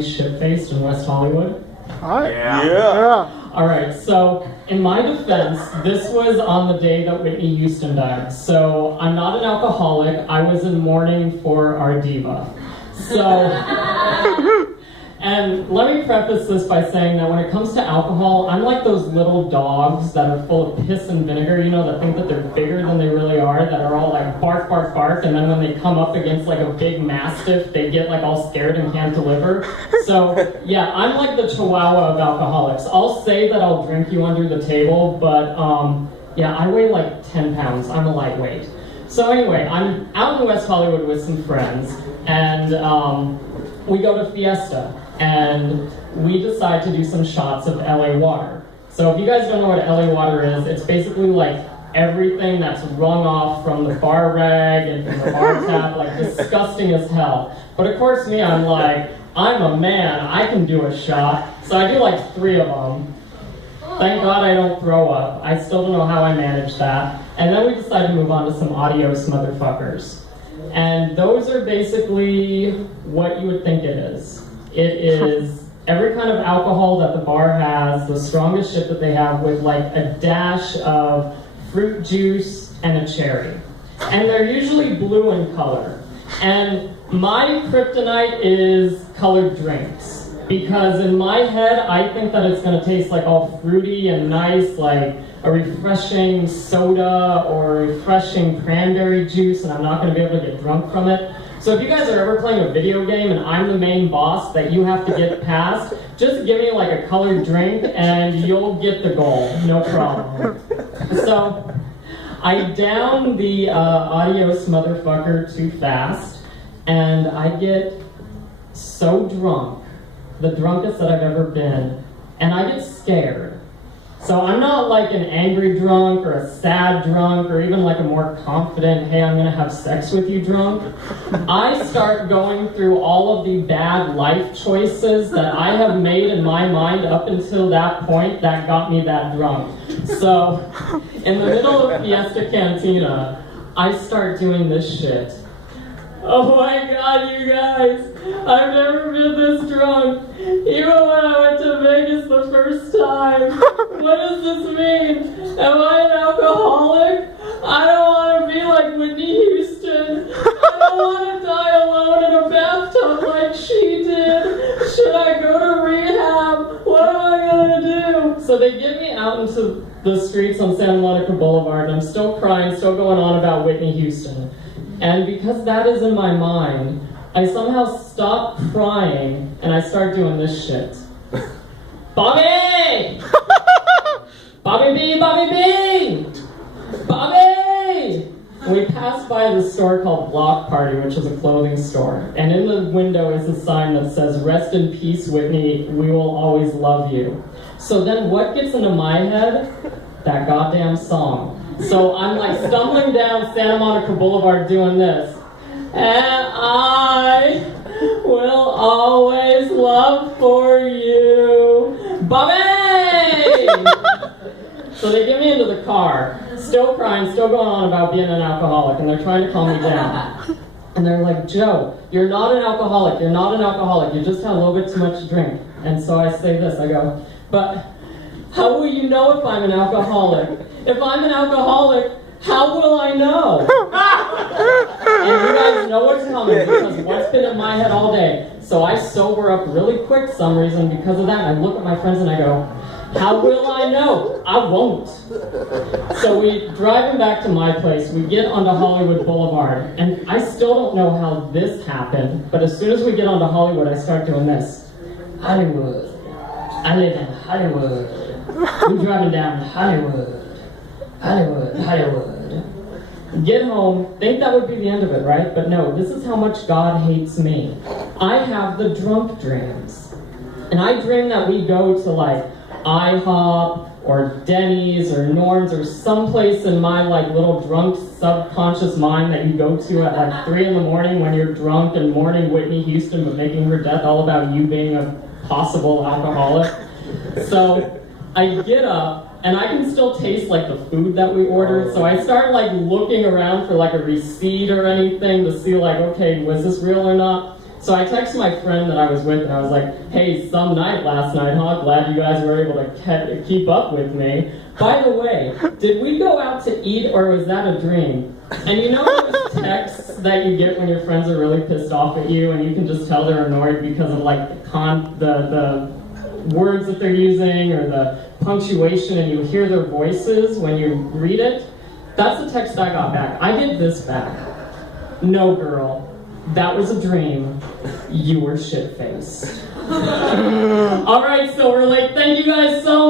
really shit-faced in West Hollywood? Yeah. Alright, so in my defense, this was on the day that Whitney Houston died. So I'm not an alcoholic. I was in mourning for our diva. So, and let me preface this by saying that when it comes to alcohol, I'm like those little dogs that are full of piss and vinegar, you know, that think that they're bigger than they really are, that are all like bark, bark, bark, and then when they come up against like a big mastiff, they get like all scared and can't deliver. So, yeah, I'm like the chihuahua of alcoholics. I'll say that I'll drink you under the table, but yeah, I weigh like 10 pounds. I'm a lightweight. So anyway, I'm out in West Hollywood with some friends, and we go to Fiesta, and we decide to do some shots of LA water. So if you guys don't know what LA water is, it's basically like everything that's wrung off from the bar rag and from the bar tap, like disgusting as hell. But of course me, I'm like, I'm a man, I can do a shot. So I do like 3 of them. Thank God I don't throw up. I still don't know how I managed that. And then we decide to move on to some adios motherfuckers. And those are basically what you would think it is. It is every kind of alcohol that the bar has, the strongest shit that they have, with like a dash of fruit juice and a cherry. And they're usually blue in color. And my kryptonite is colored drinks. Because in my head, I think that it's gonna taste like all fruity and nice, like a refreshing soda or refreshing cranberry juice, and I'm not gonna be able to get drunk from it. So if you guys are ever playing a video game and I'm the main boss that you have to get past, just give me like a colored drink and you'll get the goal, no problem. So I down the adios motherfucker too fast, and I get so drunk, the drunkest that I've ever been, and I get scared. So I'm not like an angry drunk or a sad drunk or even like a more confident, hey, I'm gonna have sex with you drunk. I start going through all of the bad life choices that I have made in my mind up until that point that got me that drunk. So in the middle of Fiesta Cantina, I start doing this shit. Oh my God, you guys, I've never been this drunk, even when I went to Vegas the first time. What does this mean? Am I an alcoholic? I don't want to be like Whitney Houston. I don't want to die alone in a bathtub like she did. Should I go to rehab? What am I going to do? So they get me out into the streets on Santa Monica Boulevard, and I'm still crying, still going on about Whitney Houston. And because that is in my mind, I somehow stop crying and I start doing this shit. Bobby! Bobby B! Bobby B! Bobby! And we passed by this store called Block Party, which is a clothing store. And in the window is a sign that says, "Rest in peace, Whitney, we will always love you." So then what gets into my head? That goddamn song. So I'm like stumbling down Santa Monica Boulevard doing this. And I will always love for you, Bobby! So they get me into the car, still crying, still going on about being an alcoholic, and they're trying to calm me down. And they're like, "Joe, you're not an alcoholic, you're not an alcoholic, you just had a little bit too much to drink." And so I say this, I go, "But how will you know if I'm an alcoholic? If I'm an alcoholic, how will I know?" And you guys know what's coming because what's been in my head all day. So I sober up really quick some reason because of that. And I look at my friends and I go, "How will I know? I won't." So we driving back to my place, we get onto Hollywood Boulevard, and I still don't know how this happened, but as soon as we get onto Hollywood, I start doing this. Hollywood. I live in Hollywood. We're driving down Hollywood. Hollywood, Hollywood. Get home, think that would be the end of it, right? But no, this is how much God hates me. I have the drunk dreams. And I dream that we go to like IHOP or Denny's or Norm's or someplace in my like little drunk subconscious mind that you go to at like 3 in the morning when you're drunk and mourning Whitney Houston but making her death all about you being a possible alcoholic. So I get up, and I can still taste like the food that we ordered, so I start like looking around for like a receipt or anything to see like, okay, was this real or not? So I texted my friend that I was with, and I was like, hey, some night last night, huh? Glad you guys were able to keep up with me. By the way, did we go out to eat, or was that a dream? And you know those texts that you get when your friends are really pissed off at you, and you can just tell they're annoyed because of like the words that they're using, or the punctuation, and you hear their voices when you read it? That's the text I got back. I get this back. No, girl. That was a dream. You were shit-faced. All right, Silver Lake, thank you guys so much.